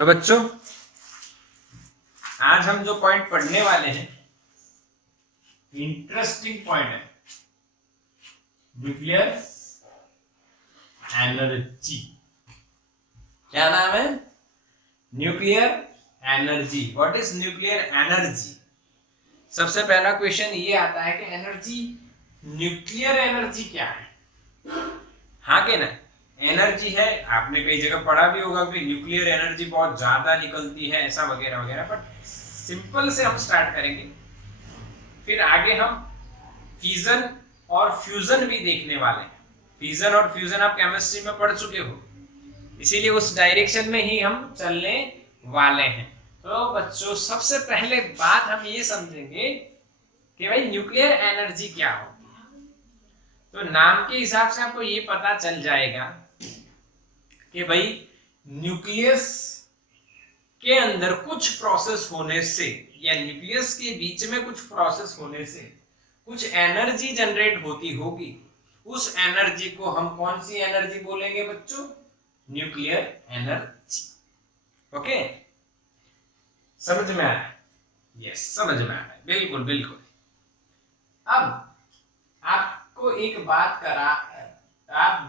तो बच्चों आज हम जो पॉइंट पढ़ने वाले हैं इंटरेस्टिंग पॉइंट है, न्यूक्लियर एनर्जी। क्या नाम है? Nuclear energy. What is nuclear energy? सबसे पहला क्वेश्चन ये आता है कि एनर्जी, न्यूक्लियर एनर्जी क्या है? हाँ के ना? एनर्जी है, आपने कई जगह पढ़ा भी होगा कि न्यूक्लियर एनर्जी बहुत ज्यादा निकलती है, ऐसा वगैरह वगैरह। बट सिंपल से हम स्टार्ट करेंगे, फिर आगे हम फ्यूजन और फ्यूजन भी देखने वाले हैं। फ्यूजन और फ्यूजन आप केमिस्ट्री में पढ़ चुके हो, इसीलिए उस डायरेक्शन में ही हम चलने वाले हैं। तो बच्चों सबसे पहले बात हम ये समझेंगे कि भाई न्यूक्लियर एनर्जी क्या होती है। तो नाम के हिसाब से आपको ये पता चल जाएगा कि भाई न्यूक्लियस के अंदर कुछ प्रोसेस होने से या न्यूक्लियस के बीच में कुछ प्रोसेस होने से कुछ एनर्जी जनरेट होती होगी। उस एनर्जी को हम कौन सी एनर्जी बोलेंगे बच्चों? Nuclear energy. ओके, समझ में आया? यस, समझ में आया, बिल्कुल बिल्कुल। अब आपको एक बात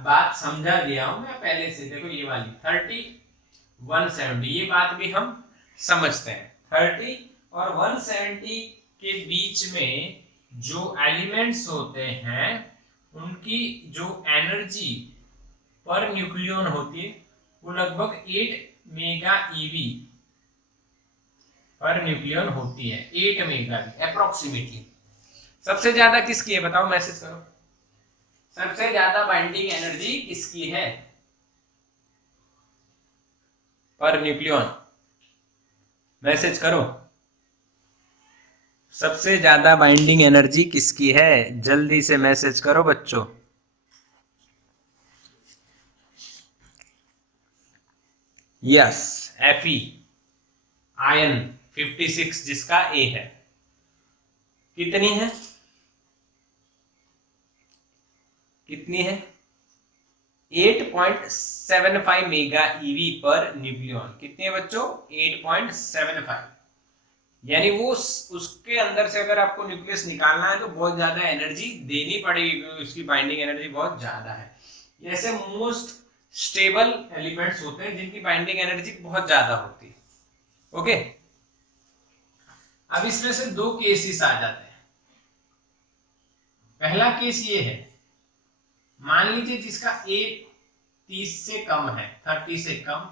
बात समझा दिया हूं मैं पहले से। देखो ये वाली 30 170, ये बात भी हम समझते हैं। 30 और 170 के बीच में जो एलिमेंट्स होते हैं उनकी जो एनर्जी पर न्यूक्लियन होती है वो लगभग 8 मेगा ईवी पर न्यूक्लियन होती है। 8 मेगा अप्रोक्सीमेटली। सबसे ज्यादा किसकी है बताओ, मैसेज करो। सबसे ज्यादा बाइंडिंग एनर्जी किसकी है पर न्यूक्लियन? मैसेज करो। सबसे ज्यादा बाइंडिंग एनर्जी किसकी है? जल्दी से मैसेज करो बच्चों। यस, Fe आयन 56 जिसका ए है। कितनी है? कितनी है? 8.75 मेगा ईवी पर न्यूक्लियन। कितनी है बच्चों? 8.75। यानी वो उसके अंदर से अगर आपको न्यूक्लियस निकालना है तो बहुत ज्यादा एनर्जी देनी पड़ेगी क्योंकि उसकी बाइंडिंग एनर्जी बहुत ज्यादा है। ऐसे मोस्ट स्टेबल एलिमेंट्स होते हैं जिनकी बाइंडिंग एनर्जी बहुत ज्यादा होती है। ओके, अब इसमें से दो केसेस आ जाते हैं। पहला केस ये है, मान लीजिए जिसका ए 30 से कम है, 30 से कम,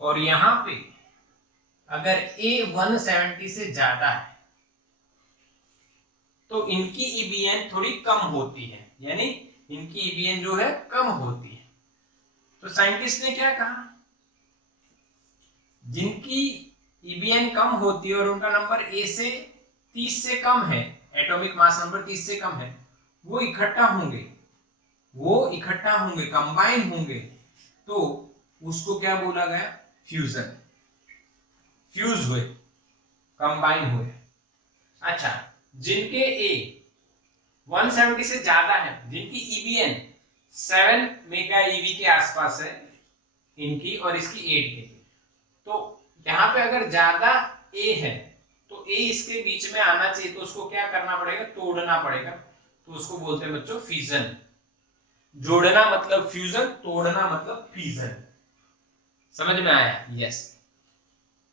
और यहां पे अगर ए 170 से ज्यादा है तो इनकी ईबीएन थोड़ी कम होती है, यानी इनकी ईबीएन जो है कम होती है। तो साइंटिस्ट ने क्या कहा, जिनकी ईबीएन कम होती है और उनका नंबर ए से 30 से कम है, एटॉमिक मास नंबर 30 से कम है, वो इकट्ठा होंगे, कंबाइन होंगे, तो उसको क्या बोला गया? फ्यूजन। फ्यूज हुए, कंबाइन हुए। अच्छा, जिनके ए 170 से ज्यादा है, जिनकी ईबीएन 7 मेगा ईवी के आसपास है इनकी और इसकी 8 के, तो यहां पे अगर ज्यादा ए है तो ए इसके बीच में आना चाहिए, तो उसको क्या करना पड़ेगा? तोड़ना पड़ेगा। तो उसको बोलते हैं बच्चों फ्यूजन। जोड़ना मतलब फ्यूजन, तोड़ना मतलब फ्यूजन। समझ में आया? यस।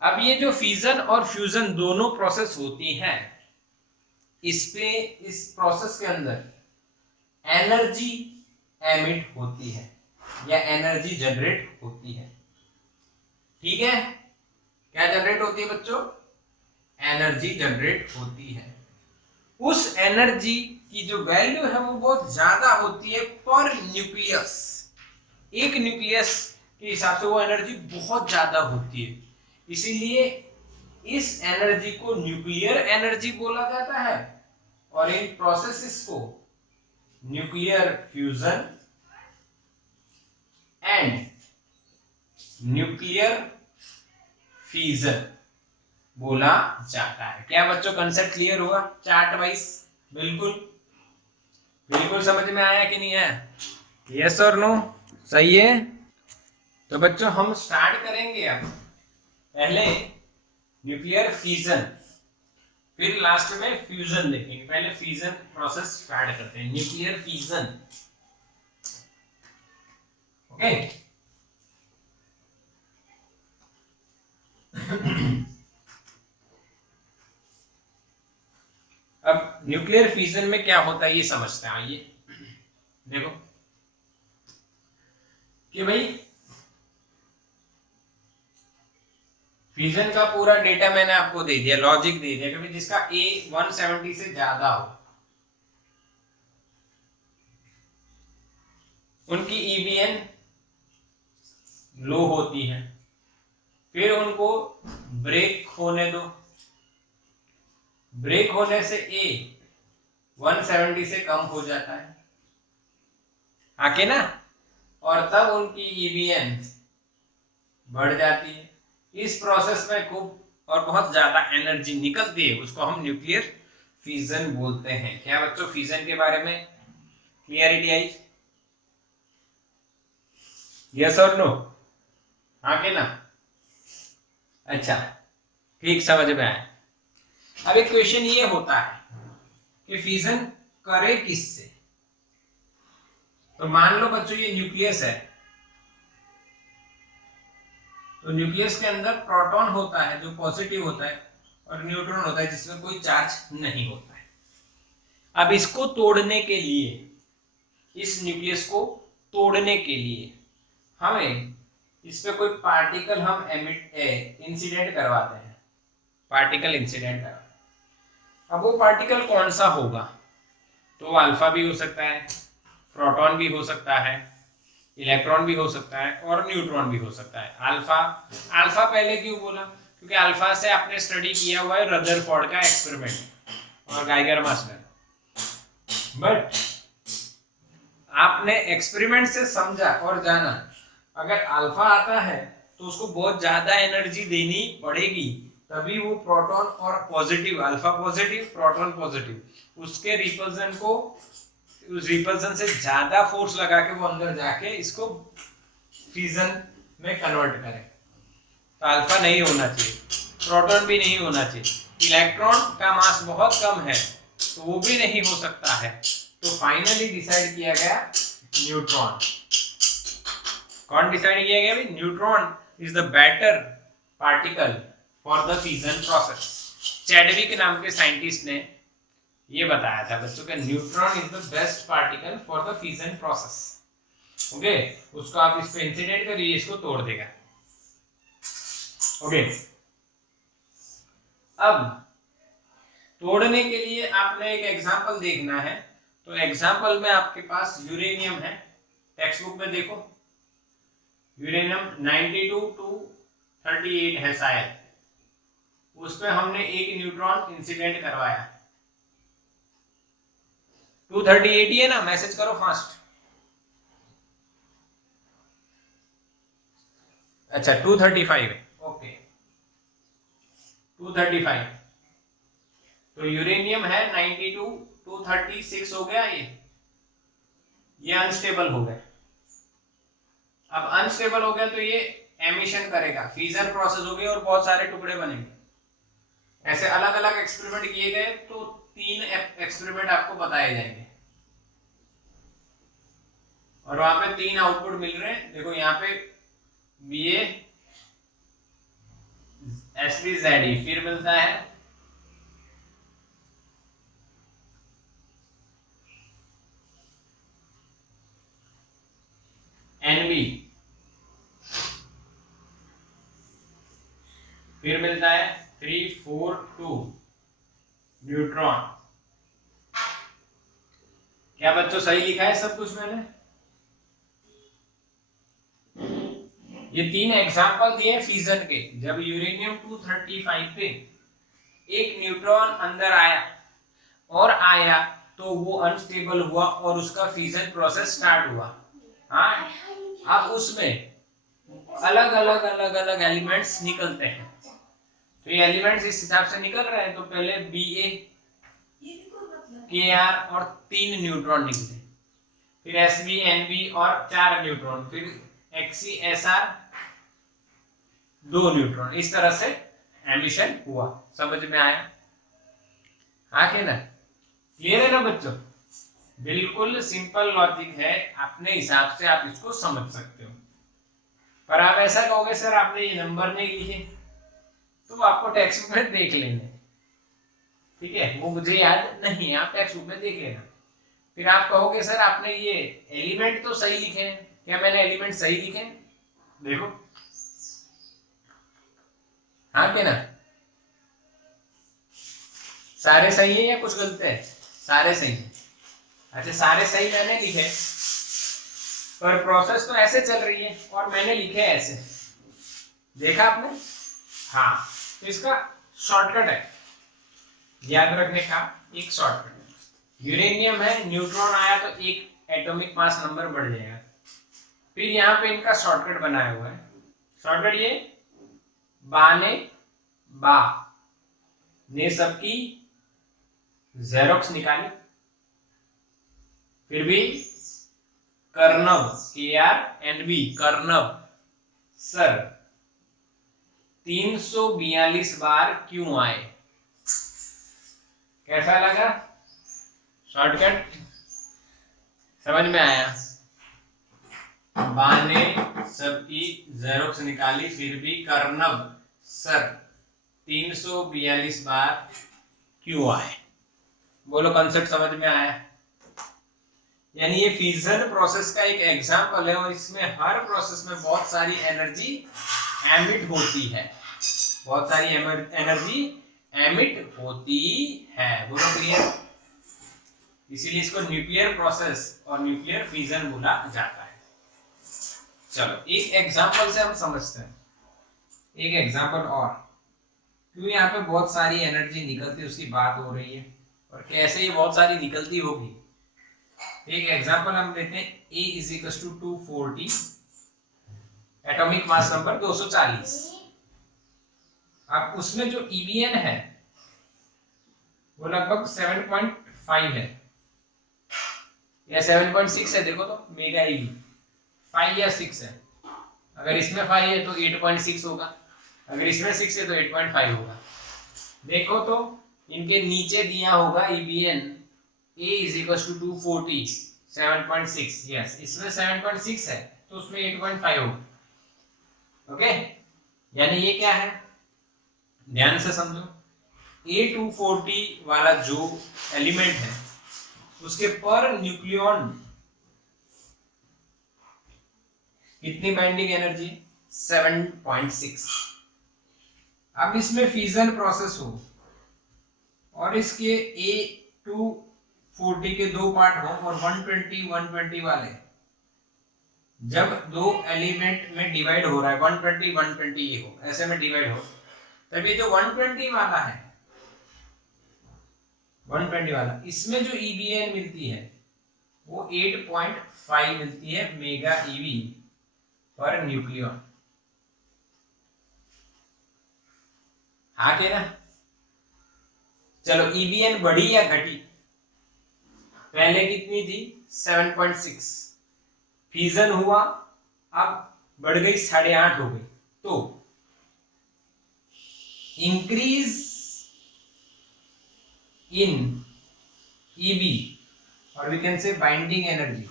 अब ये जो फ्यूजन और फ्यूजन दोनों प्रोसेस होती हैं, इस प्रोसेस के अंदर एनर्जी एमिट होती है या एनर्जी जनरेट होती है। ठीक है, क्या जनरेट होती है बच्चों? एनर्जी जनरेट होती है। उस एनर्जी की जो वैल्यू है वो बहुत ज्यादा होती है पर न्यूक्लियस। एक न्यूक्लियस के हिसाब से वो एनर्जी बहुत ज्यादा होती है, इसीलिए इस एनर्जी को न्यूक्लियर एनर्जी बोला जाता है और इन प्रोसेसेस को nuclear fusion and nuclear fusion बोला जाता है। क्या बच्चों कंसेप्ट क्लियर हुआ? चार्ट वाइज बिल्कुल बिल्कुल समझ में आया कि नहीं है? यस और नो? सही है। तो बच्चों हम स्टार्ट करेंगे अब पहले न्यूक्लियर फिजन, फिर लास्ट में फ्यूजन देखेंगे। पहले फिजन प्रोसेस स्टार्ट करते हैं, न्यूक्लियर फिजन। ओके अब न्यूक्लियर फिजन में क्या होता है ये समझते हैं। आइए देखो कि भाई फिजन का पूरा डेटा मैंने आपको दे दिया, लॉजिक दे दिया कि भाई जिसका ए 170 से ज्यादा हो उनकी ईवीएन लो होती है, फिर उनको ब्रेक होने दो, ब्रेक होने से ए 170 से कम हो जाता है आके ना, और तब उनकी ईवीएन बढ़ जाती है। इस प्रोसेस में खूब और बहुत ज्यादा एनर्जी निकलती है, उसको हम न्यूक्लियर फिजन बोलते हैं। क्या बच्चों फिजन के बारे में क्लियरिटी आई? यस और नो? आगे ना? अच्छा ठीक, समझ में आया। अब एक क्वेश्चन ये होता है कि फिजन करे किससे। तो मान लो बच्चों ये न्यूक्लियस है, तो न्यूक्लियस के अंदर प्रोटॉन होता है जो पॉजिटिव होता है, और न्यूट्रॉन होता है जिसमें कोई चार्ज नहीं होता है। अब इसको तोड़ने के लिए, इस न्यूक्लियस को तोड़ने के लिए हमें इस पे कोई पार्टिकल हम इंसिडेंट करवाते हैं, पार्टिकल इंसिडेंट करवाते हैं। अब वो पार्टिकल कौन सा होगा? तो अल्फा भी हो सकता है, प्रोटॉन भी हो सकता है, इलेक्ट्रॉन भी हो सकता है, और न्यूट्रॉन भी हो सकता है। अल्फा, अल्फा पहले क्यों बोला? क्योंकि अल्फा से आपने स्टडी किया हुआ है रदरफोर्ड का एक्सपेरिमेंट और गाइगर मास्टर, बट आपने एक्सपेरिमेंट से समझा और जाना अगर अल्फा आता है तो उसको बहुत ज्यादा एनर्जी देनी पड़ेगी, तभी वो प्रोटॉन और positive, alpha positive proton positive, उसके रिपल्सन को, उस रिपल्सन से ज्यादा फोर्स लगा के वो अंदर जाके इसको फिजन में कन्वर्ट करे। तो अल्फा नहीं होना चाहिए, प्रोटॉन भी नहीं होना चाहिए, इलेक्ट्रॉन का मास बहुत कम है तो वो भी नहीं हो सकता है। तो फाइनली डिसाइड किया गया न्यूट्रॉन। कौन डिसाइड किया गया? Neutron is the better particle for the fission process. Chadwick नाम के साइंटिस्ट ने ये बताया था बच्चों के neutron is the best particle for the fission process. Okay, उसको आप इस पे इंसिडेंट करिए, इसको तोड़ देगा। ओके अब तोड़ने के लिए आपने एक एग्जांपल देखना है। तो एग्जांपल में आपके पास यूरेनियम है, टेक्स्ट बुक में देखो, यूरेनियम 92 to 38 है शायद, उस पे हमने एक न्यूट्रॉन इंसिडेंट करवाया। 238 ही है ना? मैसेज करो फास्ट। अच्छा 235 है, ओके 235। तो यूरेनियम है 92, 236 हो गया, ये अनस्टेबल हो गया। अब अनस्टेबल हो गया तो ये एमिशन करेगा, फ्यूजन प्रोसेस हो गई और बहुत सारे टुकड़े बनेंगे। ऐसे अलग अलग एक्सपेरिमेंट किए गए तो 3 एक्सपेरिमेंट आपको बताए जाएंगे और वहां पे 3 आउटपुट मिल रहे हैं। देखो यहाँ पे Ba SbZe, फिर मिलता है Nb, फिर मिलता है 342 न्यूट्रॉन। क्या बच्चों सही लिखा है सब कुछ मैंने? ये 3 एग्जांपल दिए फ्यूजन के। जब यूरेनियम 235 पे एक न्यूट्रॉन अंदर आया और आया तो वो अनस्टेबल हुआ और उसका फ्यूजन प्रोसेस स्टार्ट हुआ। हाँ, अब उसमें अलग अलग अलग अलग एलिमेंट्स निकलते हैं। तो ये एलिमेंट्स इस हिसाब से निकल रहे हैं। तो पहले Ba, Kr और 3 न्यूट्रॉन निकले, फिर Sb, Nb और 4 न्यूट्रॉन, फिर HCSR 2 न्यूट्रॉन, इस तरह से एमिशन हुआ। समझ में आया? हाँ के ना? क्लियर है ना बच्चों? बिल्कुल सिंपल लॉजिक है, अपने हिसाब से आप इसको समझ सकते हो। पर आप ऐसा कहोगे सर आपने ये नंबर नहीं लिखे, तो आपको टेक्स्ट बुक में देख लेने, ठीक है, वो मुझे याद नहीं है, आप टेक्स्ट बुक में देख लेना। फिर आप कहोगे सर आपने ये एलिमेंट तो सही लिखे हैं, क्या मैंने एलिमेंट सही लिखे हैं? देखो, हाँ के ना? सारे सही है या कुछ गलत है? सारे सही है। अच्छा, सारे सही मैंने लिखे, पर प्रोसेस तो ऐसे चल रही है और मैंने लिखे ऐसे, देखा आपने? हाँ, तो इसका शॉर्टकट है, याद रखने का एक शॉर्टकट। यूरेनियम है, न्यूट्रॉन आया तो एक एटॉमिक मास नंबर बढ़ जाएगा। फिर यहाँ पे इनका शॉर्टकट बनाया हुआ है, शॉर्टकट ये बाने बा ने सबकी जेरोक्स निकाली, फिर भी कर्नव KRNB कर्नव सर 342 बार क्यों आए? कैसा लगा? शॉर्टकट समझ में आया? बाने सबकी जेरोक्स निकाली, फिर भी कर्नव सर 342 बार क्यों आए? बोलो, कॉन्सेप्ट समझ में आया? यानी ये फ्यूजन प्रोसेस का एक एग्जांपल है और इसमें हर प्रोसेस में बहुत सारी एनर्जी एमिट होती है, बहुत सारी एनर्जी एमिट होती है। बोलो क्लियर? इसीलिए इसको न्यूक्लियर प्रोसेस और न्यूक्लियर फ्यूजन बोला जाता है। चलो एक एग्जांपल से हम समझते हैं, एक एग्जांपल और, क्यों यहाँ पे बहुत सारी एनर्जी निकलती है उसकी बात हो रही है और कैसे ये बहुत सारी निकलती होगी। एक एग्जांपल हम लेते हैं, A = 240, एटॉमिक मास नंबर 240। अब उसमें जो EBN है वो लगभग 7.5 है या 7.6 है, देखो तो मेगा EB 5 या 6 है। अगर इसमें 5 है तो 8.6 होगा, अगर इसमें 6 है तो 8.5 होगा। देखो तो इनके नीचे दिया होगा EBN A = 240 7.6, यस, इसमें 7.6 है तो उसमें 8.5 होगा। ओके, यानी ये क्या है, ध्यान से समझो। A240 वाला जो एलिमेंट है उसके पर न्यूक्लियॉन कितनी बाइंडिंग एनर्जी? 7.6। अब इसमें फ्यूजन प्रोसेस हो और इसके A240 के दो पार्ट हो और 120 वाले, जब दो एलिमेंट में डिवाइड हो रहा है 120 ये हो, ऐसे में डिवाइड हो, तब ये जो 120 वाला है, 120 वाला, इसमें जो EBN मिलती है वो 8.5 मिलती है मेगा EV पर न्यूक्लियॉन। हाँ के ना? चलो EBN बढ़ी या घटी? पहले कितनी थी? 7.6, फ्यूजन हुआ, अब बढ़ गई 8.5 हो गई, तो इंक्रीज इन EB और we can say binding energy,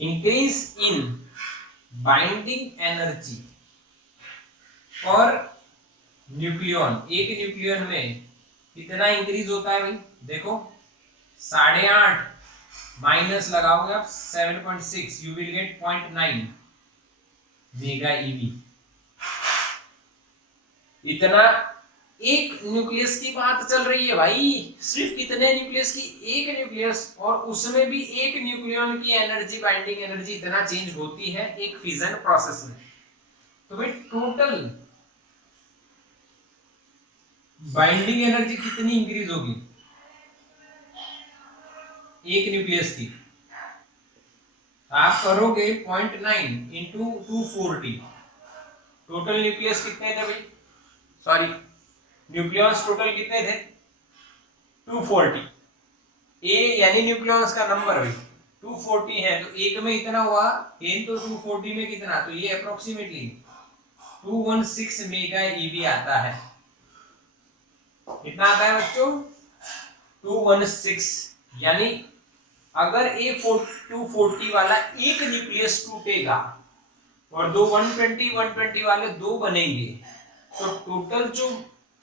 increase in binding energy और न्यूक्लियॉन, एक न्यूक्लियॉन में कितना इंक्रीज होता है भाई? देखो 8.5 माइनस लगाओगे आप 7.6, you will get 0.9 mega EV। इतना एक न्यूक्लियस की बात चल रही है भाई, सिर्फ कितने न्यूक्लियस की? एक न्यूक्लियस, और उसमें भी एक न्यूक्लियन की एनर्जी, बाइंडिंग एनर्जी इतना चेंज होती है एक फिजन प्रोसेस में। तो भाई टोटल बाइंडिंग एनर्जी कितनी इंक्रीज होगी एक न्यूक्लियस की? आप करोगे 0.9 इंटू 240, टोटल न्यूक्लियस कितने थे भाई? सॉरी, न्यूक्लियस टोटल कितने थे? 240। ए यानी न्यूक्लियॉन्स का नंबर भाई 240 है, तो एक में इतना हुआ n, तो 240 में कितना, तो ये अप्रोक्सीमेटली 216 मेगा ईवी आता है। कितना आता है बच्चों, 216। यानी अगर ए 240 वाला एक न्यूक्लियस टूटेगा और दो 120 वाले दो बनेंगे, तो टोटल जो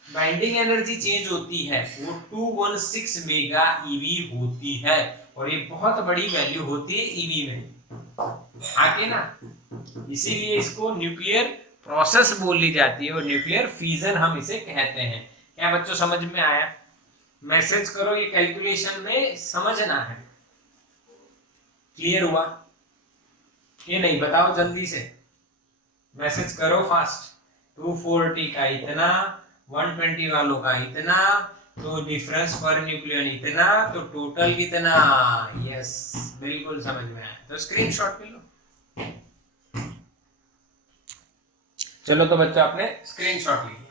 बाइंडिंग एनर्जी चेंज होती है वो 216 मेगा ईवी होती है, और ये बहुत बड़ी वैल्यू होती है ईवी में, आके ना, इसीलिए इसको न्यूक्लियर प्रोसेस बोली जाती है और न्यूक्लियर फ्यूजन हम इसे कहते हैं। क्या बच्चों समझ में आया? मैसेज करो, ये कैलकुलेशन में समझना है। क्लियर हुआ ये नहीं, बताओ जल्दी से, मैसेज करो फास्ट। 240 का इतना, 120 वालों का इतना, तो डिफरेंस पर न्यूक्लियन इतना, तो टोटल कितना। यस, बिल्कुल समझ में आया, तो स्क्रीनशॉट ले लो। चलो तो बच्चा आपने स्क्रीनशॉट लिया।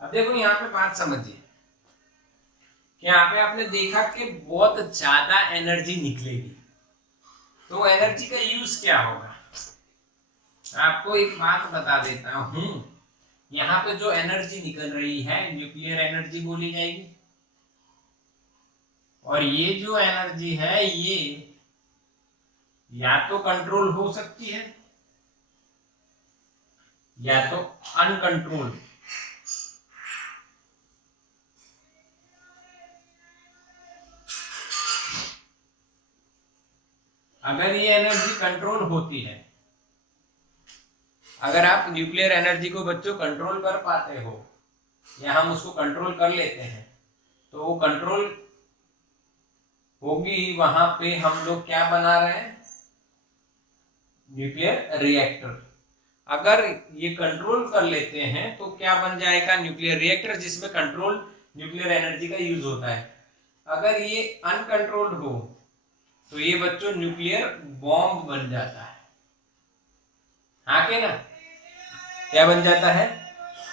अब देखो यहाँ पे बात समझिए कि यहाँ पे आपने देखा कि बहुत ज्यादा एनर्जी निकलेगी, तो एनर्जी का यूज क्या होगा। आपको एक बात बता देता हूं, यहाँ पे जो एनर्जी निकल रही है न्यूक्लियर एनर्जी बोली जाएगी, और ये जो एनर्जी है ये या तो कंट्रोल हो सकती है या तो अनकंट्रोल। अगर ये एनर्जी कंट्रोल होती है, अगर आप न्यूक्लियर एनर्जी को बच्चों कंट्रोल कर पाते हो या हम उसको कंट्रोल कर लेते हैं, तो वो कंट्रोल होगी, वहां पे हम लोग क्या बना रहे हैं, न्यूक्लियर रिएक्टर। अगर ये कंट्रोल कर लेते हैं तो क्या बन जाएगा, न्यूक्लियर रिएक्टर, जिसमें कंट्रोल न्यूक्लियर एनर्जी का यूज होता है। अगर ये अनकंट्रोल्ड हो तो ये बच्चों न्यूक्लियर बॉम्ब बन जाता है, हाँ के ना, क्या बन जाता है,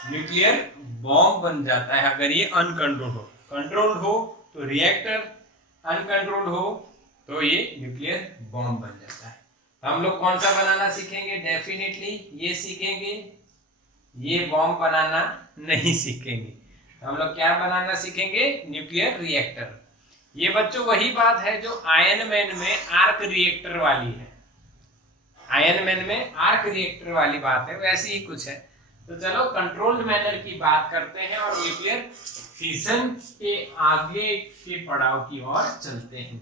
न्यूक्लियर बॉम्ब बन जाता है अगर ये अनकंट्रोल्ड हो। कंट्रोल्ड हो तो रिएक्टर, अनकंट्रोल्ड हो तो ये न्यूक्लियर बॉम्ब बन जाता है। हम लोग कौन सा बनाना सीखेंगे, डेफिनेटली ये सीखेंगे, ये बॉम्ब बनाना नहीं सीखेंगे। हम लोग क्या बनाना सीखेंगे, न्यूक्लियर रिएक्टर। ये बच्चों वही बात है जो आयन मैन में आर्क रिएक्टर वाली है, आयन मैन में आर्क रिएक्टर वाली बात है, वैसी ही कुछ है। तो चलो कंट्रोल्ड मैनर की बात करते हैं और न्यूक्लियर फिशन के आगे के पड़ाव की ओर चलते हैं।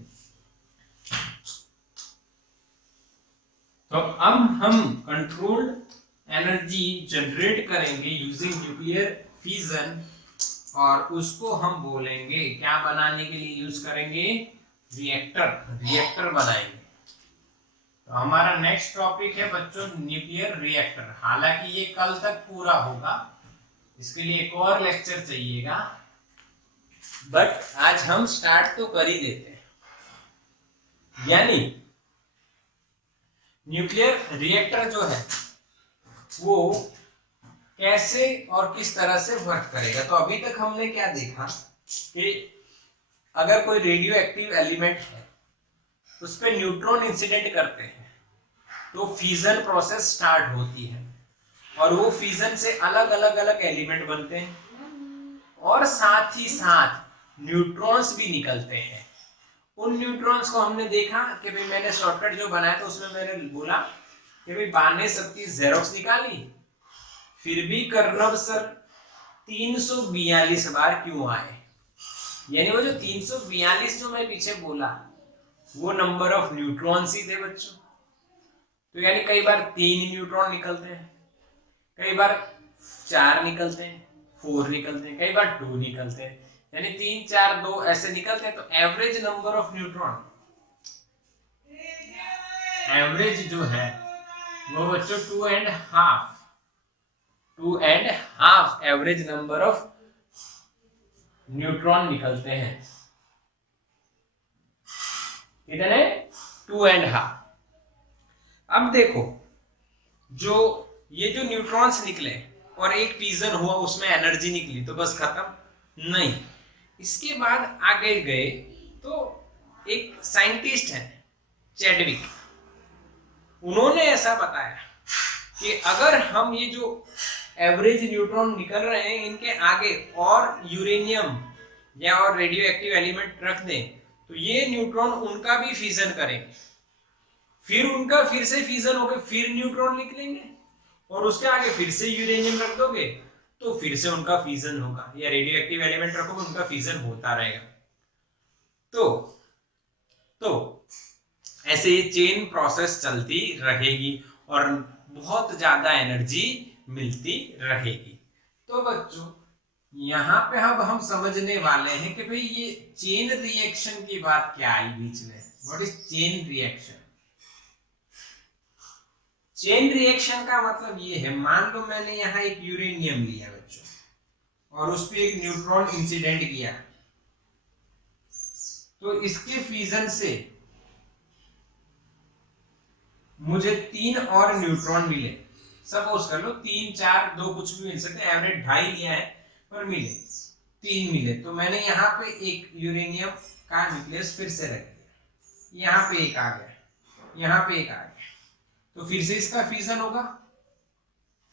तो अब हम कंट्रोल्ड एनर्जी जनरेट करेंगे यूजिंग न्यूक्लियर फिशन, और उसको हम बोलेंगे क्या बनाने के लिए यूज करेंगे, रिएक्टर, रिएक्टर बनाएंगे। तो हमारा नेक्स्ट टॉपिक है बच्चों न्यूक्लियर रिएक्टर। हालांकि ये कल तक पूरा होगा, इसके लिए एक और लेक्चर चाहिएगा, बट आज हम स्टार्ट तो कर ही देते हैं। यानी न्यूक्लियर रिएक्टर जो है वो कैसे और किस तरह से वर्क करेगा। तो अभी तक हमने क्या देखा कि अगर कोई रेडियो एक्टिव एलिमेंट है उस पर न्यूट्रॉन इंसिडेंट करते हैं तो फ्यूजन प्रोसेस स्टार्ट होती है, और वो फ्यूजन से अलग अलग अलग एलिमेंट बनते हैं, और साथ ही साथ न्यूट्रॉन्स भी निकलते हैं। उन न्यूट्रॉन्स को हमने देखा कि भाई मैंने शॉर्टकट जो बनाया था उसमें मैंने बोला कि भाई बाने सबकी जेरोक्स निकाली, फिर भी कर्नब सर 342 बार क्यों आए। यानी वो जो 342 जो मैं पीछे बोला वो नंबर ऑफ न्यूट्रॉन्स ही थे बच्चों। तो यानी कई बार 3 न्यूट्रॉन निकलते हैं, कई बार 4 निकलते हैं, 4 निकलते हैं, कई बार 2 निकलते हैं, यानी 3 4 2 ऐसे निकलते हैं। तो average number of neutron, average जो है वो बच्चों 2.5 एवरेज नंबर ऑफ न्यूट्रॉन निकलते हैं। कितने, 2.5। अब देखो जो ये जो न्यूट्रॉन्स निकले और एक फ्यूजन हुआ उसमें एनर्जी निकली तो बस खत्म नहीं, इसके बाद आगे गए तो एक साइंटिस्ट है चैडविक, उन्होंने ऐसा बताया कि अगर हम ये जो एवरेज न्यूट्रॉन निकल रहे हैं इनके आगे और यूरेनियम या और रेडियो एक्टिव एलिमेंट रख दें तो ये न्यूट्रॉन उनका भी फिजन करेंगे, फिर उनका फिर से फिजन होकर फिर न्यूट्रॉन निकलेंगे और उसके आगे फिर से यूरेनियम रख दोगे तो फिर से उनका फिजन होगा, या रेडियो एक्टिव एलिमेंट रखोगे उनका फिजन होता रहेगा। तो ऐसे ये चेन प्रोसेस चलती रहेगी और बहुत ज्यादा एनर्जी मिलती रहेगी। तो बच्चों यहाँ पे अब हम समझने वाले हैं कि भाई ये चेन रिएक्शन की बात क्या आई बीच में। What is chain reaction? Chain reaction का मतलब ये है, मान लो मैंने यहाँ एक यूरेनियम लिया बच्चों और उस पर एक न्यूट्रॉन इंसिडेंट किया, तो इसके फ्यूजन से मुझे 3 और न्यूट्रॉन मिले। सपोज कर लो 3, 4, 2 कुछ भी मिल सकते हैं, एवरेज 2.5 लिया है पर मिले 3 मिले, तो मैंने यहाँ पे एक यूरेनियम का न्यूक्लियस फिर से रख दिया, यहाँ पे एक आ गया, यहाँ पे एक आ गया, तो फिर से इसका फ्यूजन होगा,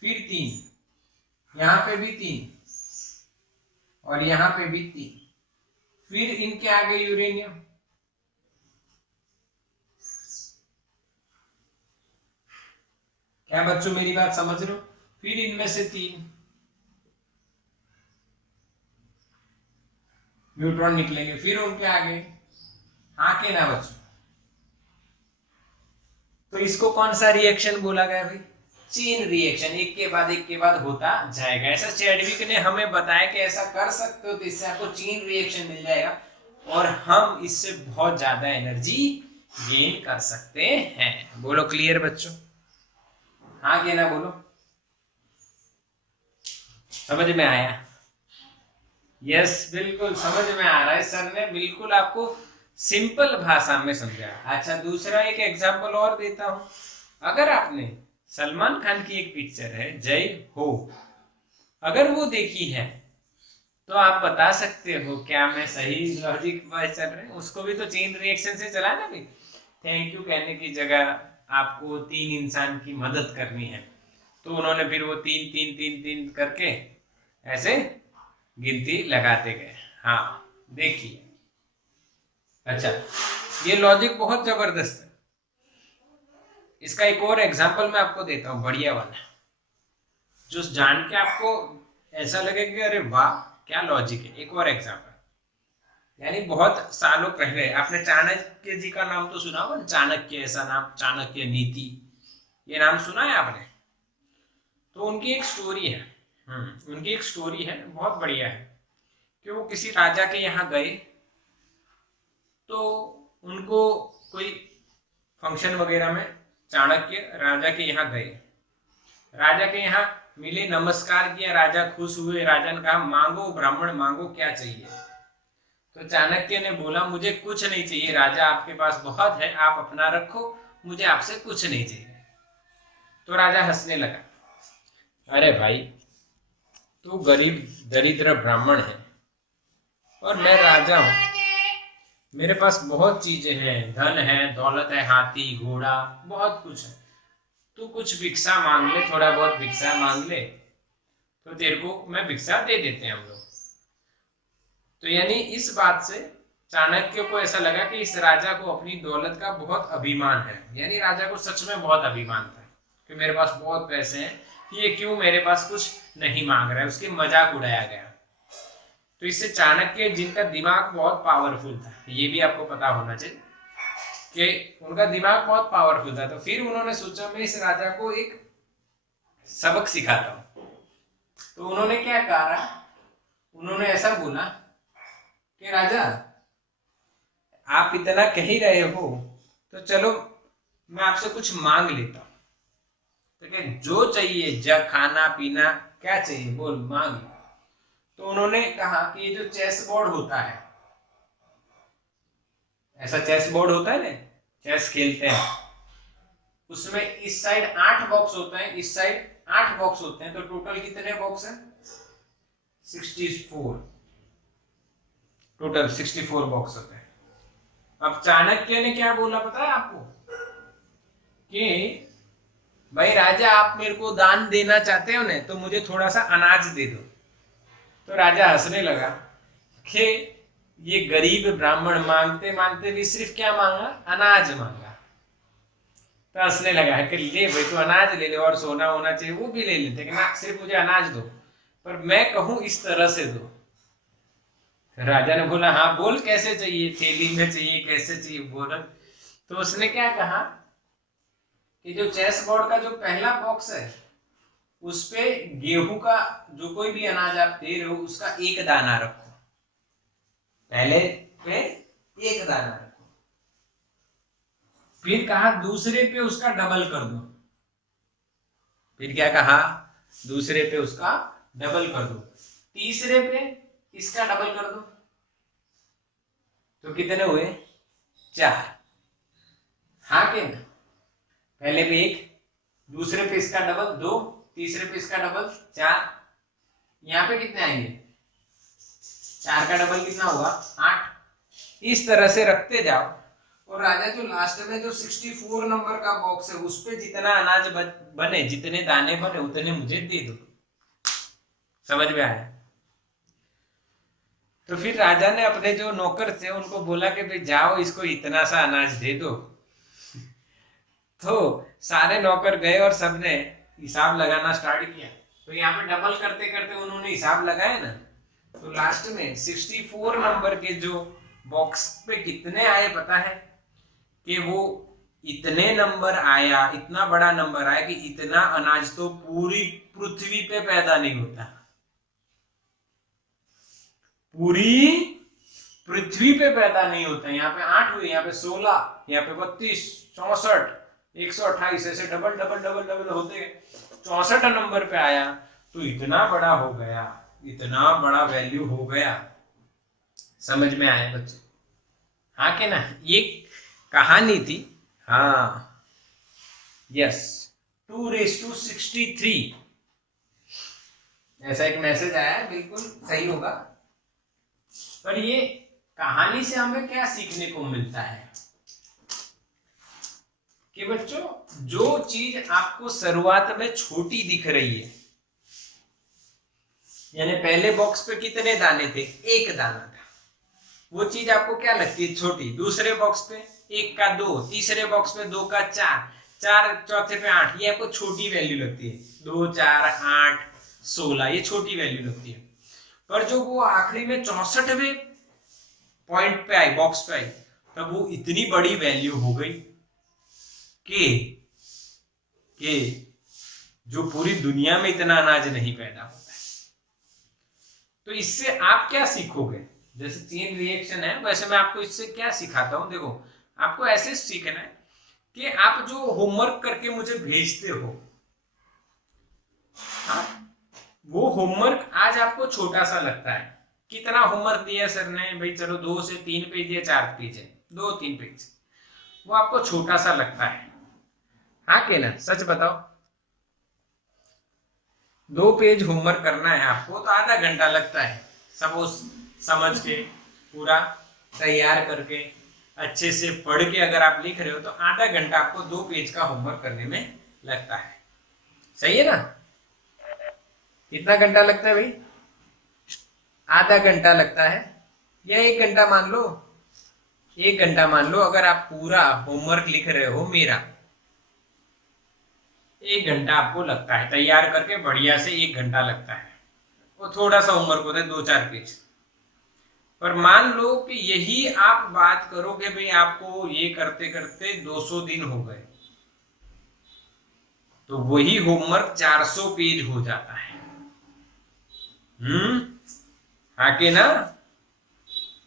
फिर 3, यहाँ पे भी 3 और यहाँ पे भी 3, फिर इनके आगे यूरेनियम, क्या बच्चों मेरी बात समझ रहे हो? फिर इनमें से 3 न्यूट्रॉन निकलेंगे, फिर उनके आगे, हाँ के ना बच्चों? तो इसको कौन सा रिएक्शन बोला गया भाई? चेन रिएक्शन, एक के बाद होता जाएगा। ऐसा चैडविक ने हमें बताया कि ऐसा कर सकते हो तो इससे आपको चेन रिएक्शन मिल जाएगा और हम इससे बहुत ज्यादा एनर्जी गेन कर सकते हैं। बोलो क्लियर बच्चों? हाँ के ना बोलो? समझ में आया? यस बिल्कुल समझ में आ रहा है, सर ने बिल्कुल आपको सिंपल भाषा में समझाया। अच्छा दूसरा एक एग्जांपल और देता हूं, अगर आपने सलमान खान की एक पिक्चर है जय हो, अगर वो देखी है तो आप बता सकते हो क्या मैं सही लॉजिक पर चल रहे हैं? उसको भी तो चेन रिएक्शन से चला ना भाई। थैंक यू कहने की जगह आपको 3 इंसान की मदद करनी है, तो उन्होंने फिर वो 3 3 3 3 करके ऐसे गिनती लगाते गए। हाँ देखिए, अच्छा ये लॉजिक बहुत जबरदस्त है। इसका एक और एग्जांपल मैं आपको देता हूँ बढ़िया वाला, जो जान के आपको ऐसा लगेगा कि अरे वाह क्या लॉजिक है। एक और एग्जांपल, यानी बहुत सालों पहले आपने चाणक्य जी का नाम तो सुना होगा ना, चाणक्य ऐसा नाम, चाणक्य नीति, ये नाम सुना है आपने? तो उनकी एक स्टोरी है, उनकी एक स्टोरी है बहुत बढ़िया है कि वो किसी राजा के यहाँ गए, तो उनको कोई फंक्शन वगैरह में चाणक्य राजा के यहाँ गए, राजा के यहाँ मिले, नमस्कार किया, राजा खुश हुए, राजा ने कहा मांगो ब्राह्मण मांगो क्या चाहिए। तो चाणक्य ने बोला मुझे कुछ नहीं चाहिए राजा, आपके पास बहुत है, आप अपना रखो, मुझे आपसे कुछ नहीं चाहिए। तो राजा हंसने लगा, अरे भाई तू गरीब दरिद्र ब्राह्मण है और मैं राजा हूं, मेरे पास बहुत चीजें हैं, धन है, दौलत है, हाथी घोड़ा बहुत कुछ है, तू कुछ भिक्षा मांग ले, थोड़ा बहुत भिक्षा मांग ले तो तेरे को मैं भिक्षा दे देते हैं हम लोग। तो यानी इस बात से चाणक्य को ऐसा लगा कि इस राजा को अपनी दौलत का बहुत अभिमान है, यानी राजा को सच में बहुत अभिमान था कि मेरे पास बहुत पैसे हैं, ये क्यों मेरे पास कुछ नहीं मांग रहा है, उसके मजाक उड़ाया गया। तो इससे चाणक्य जिनका दिमाग बहुत पावरफुल था, ये भी आपको पता होना चाहिए कि उनका दिमाग बहुत पावरफुल था, तो फिर उन्होंने सोचा मैं इस राजा को एक सबक सिखाता हूं। तो उन्होंने क्या कहा, उन्होंने ऐसा बोला कि राजा आप इतना कह ही रहे हो तो चलो मैं आपसे कुछ मांग लेता हूं। तो क्या जो चाहिए, जब खाना पीना क्या चाहिए बोल मांग। तो उन्होंने कहा कि ये जो चेस बोर्ड होता है, ऐसा चेस बोर्ड होता है ना, चेस खेलते हैं, उसमें इस साइड 8 बॉक्स होते हैं, इस साइड 8 बॉक्स होते हैं, तो टोटल कितने बॉक्स हैं? 64, टोटल 64 बॉक्स होते हैं। अब चाणक्य ने क्या बोला पता है आपको कि भाई राजा आप मेरे को दान देना चाहते हो ना तो मुझे थोड़ा सा अनाज दे दो। तो राजा हंसने लगा कि ये गरीब ब्राह्मण मांगते मांगते भी सिर्फ क्या मांगा, अनाज मांगा। तो हंसने लगा है कि ले भाई तू अनाज ले ले और सोना होना चाहिए वो भी ले लेते कि ना सिर्फ मुझे अनाज दो, पर मैं कहूं इस तरह से दो। तो राजा ने बोला हाँ बोल कैसे चाहिए, थैली में चाहिए कैसे चाहिए बोल। तो उसने क्या कहा कि जो चेस बोर्ड का जो पहला बॉक्स है उस पे गेहूं का जो कोई भी अनाज आप दे रहे हो उसका एक दाना रखो, पहले पे एक दाना रखो। फिर कहा दूसरे पे उसका डबल कर दो। फिर क्या कहा, दूसरे पे उसका डबल कर दो। तीसरे पे इसका डबल कर दो। तो कितने हुए, 4। हाँ के ना, पहले पे 1, दूसरे पे इसका डबल 2, तीसरे पे इसका डबल 4। यहां पे कितने आएंगे, 4 का डबल कितना होगा 8। इस तरह से रखते जाओ और राजा जो लास्ट में जो 64 नंबर का बॉक्स है उस पे जितना अनाज बने, जितने दाने बने उतने मुझे दे दो। समझ में आया। तो फिर राजा ने अपने जो नौकर थे उनको बोला कि भाई जाओ इसको इतना सा अनाज दे दो। तो सारे नौकर गए और सबने हिसाब लगाना स्टार्ट किया। तो यहाँ पे डबल करते करते उन्होंने हिसाब लगाया ना, तो लास्ट में 64 नंबर के जो बॉक्स पे कितने आए पता है, कि वो इतने नंबर आया, इतना बड़ा नंबर आया कि इतना अनाज तो पूरी पृथ्वी पे पैदा नहीं होता। पूरी पृथ्वी पे पैदा नहीं होता। यहाँ पे 8 हुए, यहाँ पे 16, यहाँ पे 32, 64, 128, ऐसे डबल डबल डबल डबल होते 64 नंबर पे आया। तो इतना बड़ा हो गया, इतना बड़ा वैल्यू हो गया। समझ में आया बच्चे, हाँ के ना, ये कहानी थी। हाँ यस, 2:63 ऐसा एक मैसेज आया है, बिल्कुल सही होगा। पर ये कहानी से हमें क्या सीखने को मिलता है कि बच्चों जो चीज आपको शुरुआत में छोटी दिख रही है, यानी पहले बॉक्स पे कितने दाने थे, 1 दाना था, वो चीज आपको क्या लगती है छोटी। दूसरे बॉक्स पे 1 का 2, तीसरे बॉक्स पे 2 का 4, 4 चौथे पे 8, ये आपको छोटी वैल्यू लगती है। 2 4 8 16 ये छोटी वैल्यू लगती है। पर जो वो आखिरी में 64वें पॉइंट पे आई, बॉक्स पे आई, तब वो इतनी बड़ी वैल्यू हो गई कि जो पूरी दुनिया में इतना अनाज नहीं पैदा होता है। तो इससे आप क्या सीखोगे, जैसे चेन रिएक्शन है वैसे मैं आपको इससे क्या सिखाता हूं। देखो आपको ऐसे सीखना है कि आप जो होमवर्क करके मुझे भेजते हो, वो होमवर्क आज आपको छोटा सा लगता है। कितना होमवर्क दिया सर ने, भाई चलो 2 से 3 पेज या 4 पेज है, 2-3 पेज, वो आपको छोटा सा लगता है। हाँ के ना, सच बताओ। 2 पेज होमवर्क करना है आपको तो आधा घंटा लगता है, सब वो समझ के पूरा तैयार करके अच्छे से पढ़ के अगर आप लिख रहे हो तो आधा घंटा आपको 2 पेज का होमवर्क करने में लगता है। सही है ना, कितना घंटा लगता है भाई, आधा घंटा लगता है या 1 घंटा मान लो। 1 घंटा मान लो, अगर आप पूरा होमवर्क लिख रहे हो मेरा, 1 घंटा आपको लगता है तैयार करके, बढ़िया से 1 घंटा लगता है। वो थोड़ा सा होमवर्क होता है 2-4 पेज। पर मान लो कि यही आप बात करो कि भाई आपको ये करते करते 200 दिन हो गए, तो वही होमवर्क 400 पेज हो जाता है। हाँ के ना।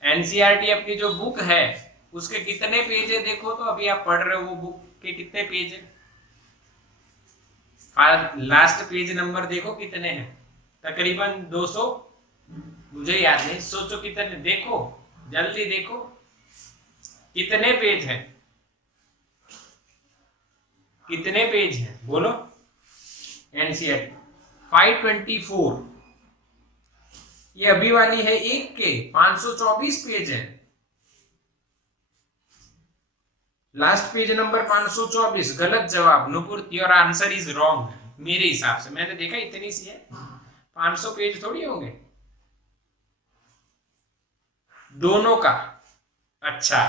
एनसीईआरटी अपनी जो बुक है उसके कितने पेज है देखो तो, अभी आप पढ़ रहे हो वो बुक के कितने पेज है, लास्ट पेज नंबर देखो कितने हैं, तकरीबन 200, मुझे याद नहीं, सोचो कितने, देखो जल्दी देखो कितने पेज हैं, कितने पेज हैं बोलो। एनसीईआरटी 524, ये अभी वाली है 1 के 524 पेज है। लास्ट पेज नंबर 524, गलत जवाब Nupur, your answer is wrong. मेरे हिसाब से मैंने देखा इतनी सी है, 500 पेज थोड़ी होंगे दोनों का। अच्छा,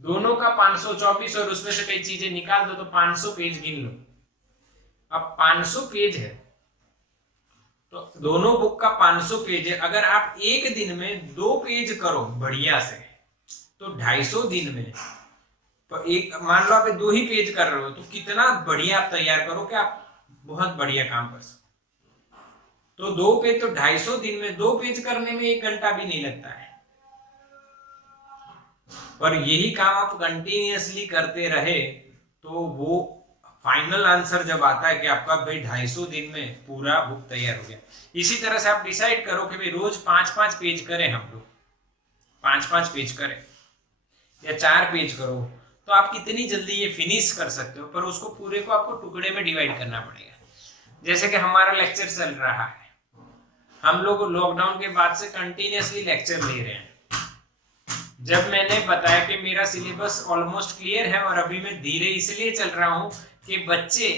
दोनों का 524 और उसमें से कई चीजें निकाल दो तो 500 पेज गिन लो। अब 500 पेज है तो दोनों बुक का 500 पेज है। अगर आप एक दिन में 2 पेज करो बढ़िया से तो 250 दिन में, तो एक मान लो आप 2 ही पेज कर रहे हो तो कितना बढ़िया आप तैयार करो कि आप बहुत बढ़िया काम कर सकते। तो 2 पेज तो 250 दिन में 2 पेज करने में 1 घंटा भी नहीं लगता है। पर यही काम आप कंटिन्यूअसली करते रहे तो वो फाइनल आंसर जब आता है कि आपका भाई 250 दिन में पूरा बुक तैयार हो गया। इसी तरह से आप डिसाइड करो कि भाई रोज 5-5 पेज करें, हम लोग 5-5 पेज करें या 4 पेज करो तो आप कितनी जल्दी ये फिनिश कर सकते हो। पर उसको पूरे को आपको टुकड़े में डिवाइड करना पड़ेगा। जैसे कि हमारा लेक्चर चल रहा है, हम लोग लॉकडाउन के बाद से कंटिन्यूअसली लेक्चर ले रहे हैं। जब मैंने बताया कि मेरा सिलेबस ऑलमोस्ट क्लियर है और अभी मैं धीरे इसलिए चल रहा हूं कि बच्चे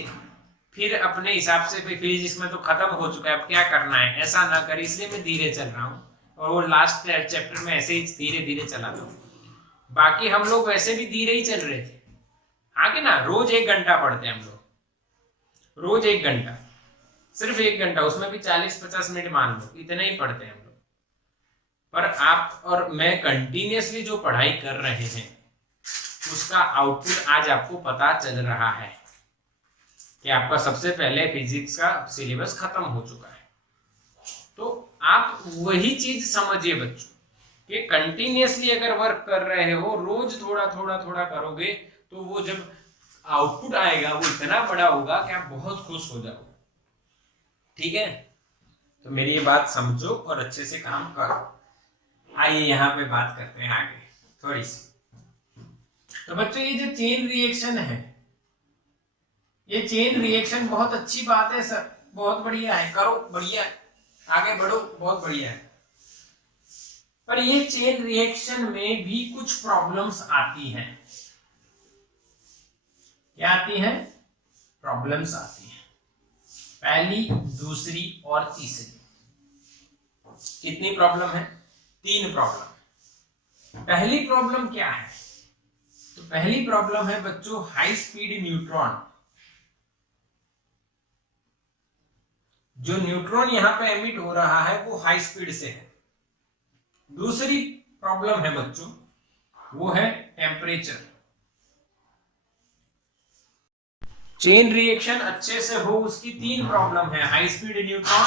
फिर अपने हिसाब से फिजिक्स में तो खत्म हो चुका है, अब क्या करना है, ऐसा ना करे, इसलिए मैं धीरे चल रहा हूँ और वो लास्ट चैप्टर में ऐसे ही धीरे धीरे चला था। बाकी हम लोग वैसे भी धीरे ही चल रहे थे। आगे ना रोज 1 घंटा पढ़ते हैं हम लोग, रोज 1 घंटा, सिर्फ 1 घंटा, उसमें भी 40-50 मिनट मान लो, इतना ही पढ़ते हैं हम लोग। पर आप और मैं कंटिन्यूअसली जो पढ़ाई कर रहे हैं उसका आउटपुट आज आपको पता चल रहा है कि आपका सबसे पहले फिजिक्स का सिलेबस खत्म हो चुका है। तो आप वही चीज समझिए बच्चों कि कंटिन्यूअसली अगर वर्क कर रहे हो, रोज थोड़ा थोड़ा थोड़ा करोगे तो वो जब आउटपुट आएगा वो इतना बड़ा होगा कि आप बहुत खुश हो जाओगे। ठीक है, तो मेरी ये बात समझो और अच्छे से काम करो। आइए यहाँ पे बात करते हैं आगे थोड़ी सी। तो बच्चों ये जो चेन रिएक्शन है, ये चेन रिएक्शन बहुत अच्छी बात है सर, बहुत बढ़िया है, करो बढ़िया है, आगे बढ़ो, बहुत बढ़िया है। पर ये चेन रिएक्शन में भी कुछ प्रॉब्लम्स आती हैं। क्या आती हैं? प्रॉब्लम्स आती हैं। पहली, दूसरी और तीसरी। कितनी प्रॉब्लम है? 3 प्रॉब्लम। पहली प्रॉब्लम क्या है? तो पहली प्रॉब्लम है बच्चों हाई स्पीड न्यूट्रॉन। जो न्यूट्रॉन यहां पे एमिट हो रहा है वो हाई स्पीड से है। दूसरी प्रॉब्लम है बच्चों वो है टेम्परेचर। चेन रिएक्शन अच्छे से हो उसकी 3 प्रॉब्लम है। हाई स्पीड न्यूट्रॉन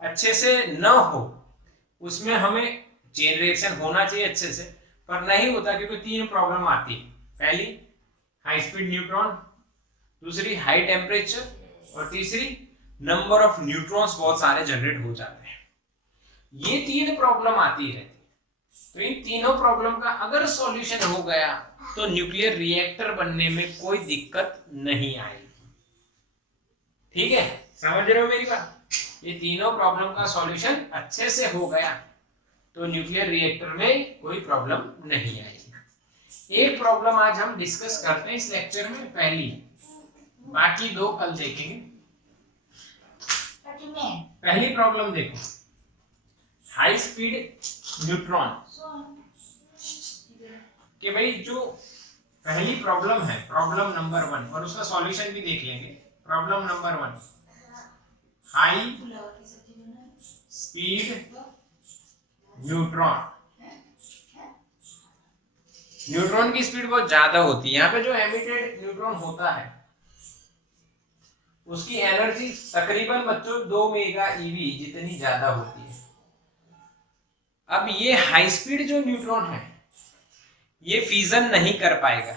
अच्छे से न हो उसमें हमें चेन रिएक्शन होना चाहिए अच्छे से, पर नहीं होता क्योंकि 3 प्रॉब्लम आती है। पहली हाई स्पीड न्यूट्रॉन, दूसरी हाई टेम्परेचर और तीसरी नंबर ऑफ न्यूट्रॉन्स बहुत सारे जनरेट हो जाते हैं। ये 3 प्रॉब्लम आती है। तो इन तीनों प्रॉब्लम का अगर सॉल्यूशन हो गया तो न्यूक्लियर रिएक्टर बनने में कोई दिक्कत नहीं आएगी। ठीक है, समझ रहे हो मेरी बात? ये तीनों प्रॉब्लम का सॉल्यूशन अच्छे से हो गया तो न्यूक्लियर रिएक्टर में कोई प्रॉब्लम नहीं आएगी। एक प्रॉब्लम आज हम डिस्कस करते हैं इस लेक्चर में, पहली, बाकी 2 कल देखेंगे। पहली प्रॉब्लम देखो, हाई स्पीड न्यूट्रॉन कि भाई जो पहली प्रॉब्लम है, प्रॉब्लम नंबर 1, और उसका सॉल्यूशन भी देख लेंगे। Problem number 1, high speed neutron. Neutron की स्पीड बहुत ज्यादा होती है। यहाँ पे जो एमिटेड न्यूट्रॉन होता है उसकी एनर्जी तकरीबन बच्चों 2 मेगा ईवी जितनी ज्यादा होती है। अब ये हाई स्पीड जो न्यूट्रॉन है ये फ्यूजन नहीं कर पाएगा,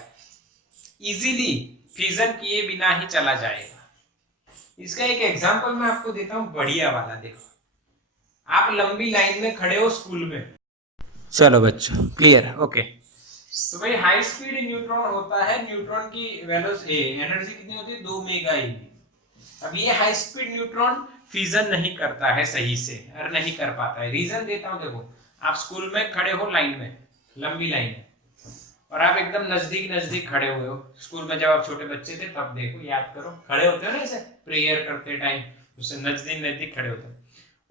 इजीली फ्यूजन किए बिना ही चला जाएगा। इसका एक एग्जांपल मैं आपको देता हूं, बढ़िया वाला। देखो, आप लंबी लाइन में खड़े हो स्कूल में, चलो बच्चों क्लियर, ओके। तो भाई हाई स्पीड न्यूट्रॉन होता है, न्यूट्रॉन की एनर्जी कितनी होती है? 2 मेगा ईवी। अब ये हाई स्पीड न्यूट्रॉन फ्यूजन नहीं करता है सही से, और नहीं कर पाता है। रीजन देता हूं, देखो आप स्कूल में खड़े हो लाइन में, लंबी लाइन में, और आप एकदम नजदीक नजदीक खड़े हुए हो। स्कूल में जब आप छोटे बच्चे थे तब देखो, याद करो, खड़े होते हो ना ऐसे प्रेयर करते टाइम, उससे नजदीक नजदीक खड़े होते हो।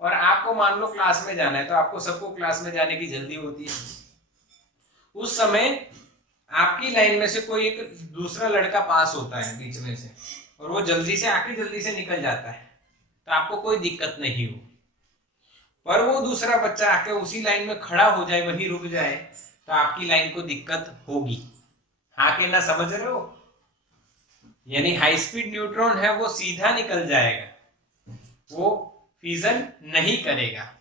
और आपको मान लो क्लास में जाना है, तो आपको सबको क्लास में जाने की जल्दी होती है। उस समय आपकी लाइन में से कोई एक दूसरा लड़का पास होता है बीच में से, और वो जल्दी से आके जल्दी से निकल जाता है, तो आपको कोई दिक्कत नहीं हो। पर वो दूसरा बच्चा आके उसी लाइन में खड़ा हो जाए, वहीं रुक जाए, तो आपकी लाइन को दिक्कत होगी। हाँ के ना, समझ रहे हो? यानी हाई स्पीड न्यूट्रॉन है वो सीधा निकल जाएगा, वो फ्यूजन नहीं करेगा।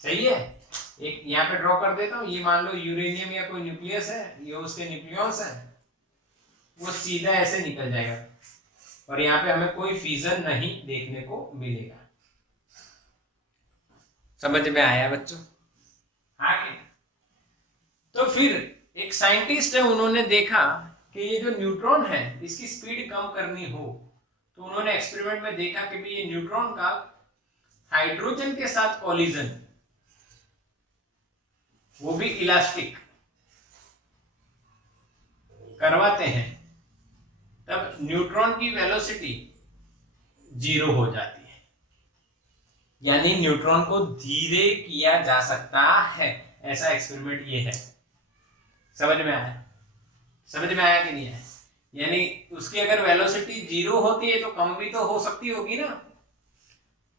सही है? एक यहाँ पे ड्रॉ कर देता हूँ, ये मान लो यूरेनियम या कोई न्यूक्लियस है, ये उसके न्यूक्लियस है, वो सीधा ऐसे निकल जाएगा, और यहाँ पे हमें कोई फ्यूजन नहीं देखने को मिलेगा। समझ में आया बच्चों? आगे तो फिर एक साइंटिस्ट है, उन्होंने देखा कि ये जो न्यूट्रॉन है इसकी स्पीड कम करनी हो, तो उन्होंने एक्सपेरिमेंट में देखा कि भी ये न्यूट्रॉन का हाइड्रोजन के साथ कॉलिजन, वो भी इलास्टिक करवाते हैं, तब न्यूट्रॉन की वेलोसिटी 0 हो जाती है। यानी न्यूट्रॉन को धीरे किया जा सकता है, ऐसा एक्सपेरिमेंट ये है। समझ में आया? समझ में आया कि नहीं आया? यानी उसकी अगर वेलोसिटी 0 होती है तो कम भी तो हो सकती होगी ना।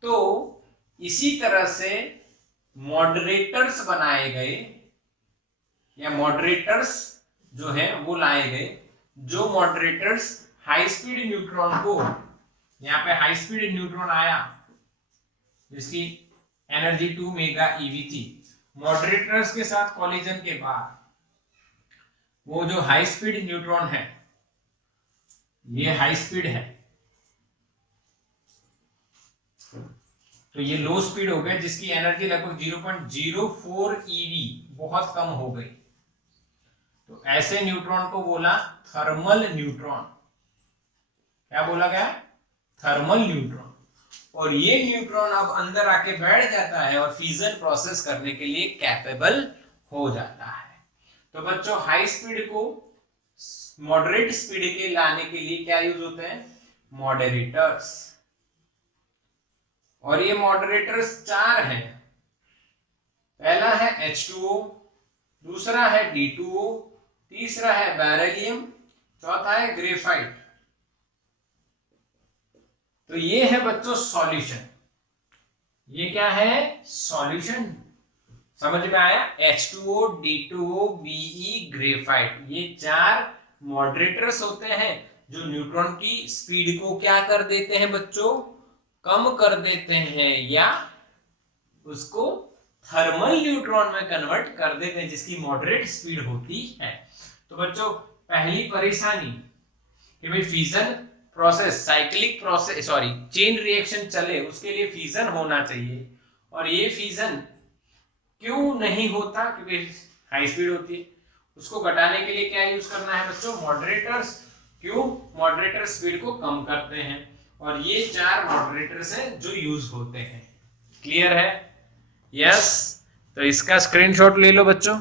तो इसी तरह से मॉडरेटर्स बनाए गए, या मॉडरेटर्स जो है वो लाए गए, जो मॉडरेटर्स हाई स्पीड न्यूट्रॉन को, यहाँ पे हाई स्पीड न्यूट्रॉन आया जिसकी एनर्जी 2 मेगा ईवी थी, मॉडरेटर्स के साथ कॉलिजन के बाद वो जो हाई स्पीड न्यूट्रॉन है, ये हाई स्पीड है, तो ये लो स्पीड हो गया, जिसकी एनर्जी लगभग 0.04 ईवी, बहुत कम हो गई। तो ऐसे न्यूट्रॉन को बोला थर्मल न्यूट्रॉन। क्या बोला गया? Thermal neutron. और ये न्यूट्रॉन अब अंदर आके बैठ जाता है और फ्यूजन प्रोसेस करने के लिए कैपेबल हो जाता है। तो बच्चों, हाई स्पीड को मॉडरेट स्पीड के लाने के लिए क्या यूज होते हैं? मॉडरेटर्स। और ये मॉडरेटर्स 4 हैं। पहला है H2O, दूसरा है D2O, तीसरा है बेरिलियम, चौथा है ग्रेफाइट। तो ये है बच्चों सॉल्यूशन। ये क्या है? सॉल्यूशन। समझ में आया? H2O, D2O, Be, ग्रेफाइट, ये 4 मॉडरेटर्स होते हैं जो न्यूट्रॉन की स्पीड को क्या कर देते हैं बच्चों? कम कर देते हैं, या उसको थर्मल न्यूट्रॉन में कन्वर्ट कर देते हैं, जिसकी मॉडरेट स्पीड होती है। तो बच्चों, पहली परेशानी कि भाई fusion process, cyclic process, sorry chain reaction चले उसके लिए फ्यूजन होना चाहिए, और ये फ्यूजन क्यों नहीं होता? क्योंकि हाई स्पीड होती है। उसको घटाने के लिए क्या यूज करना है बच्चों? मॉडरेटर्स। क्यों? मॉडरेटर स्पीड को कम करते हैं, और ये 4 मॉडरेटर्स हैं जो यूज होते हैं। क्लियर है? यस। तो इसका स्क्रीनशॉट ले लो बच्चों।